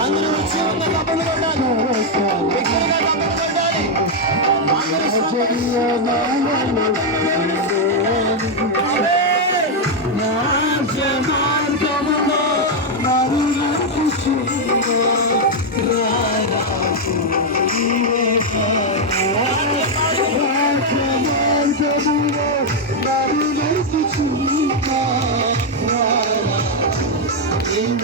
అందరూ వచ్చి ఉన్న తప్పులు కొట్టాను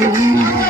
Mm-hmm.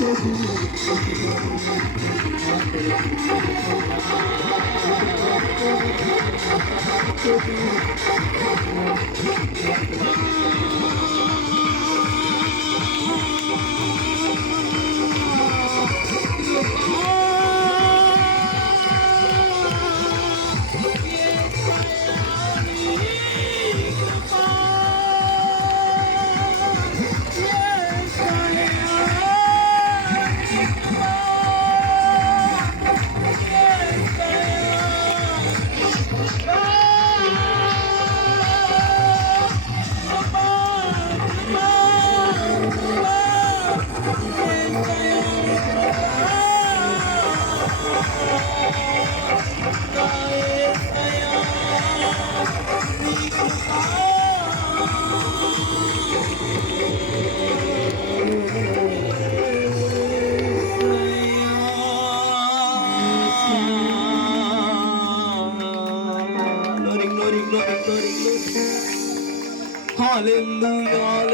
Thank you. Hallelujah.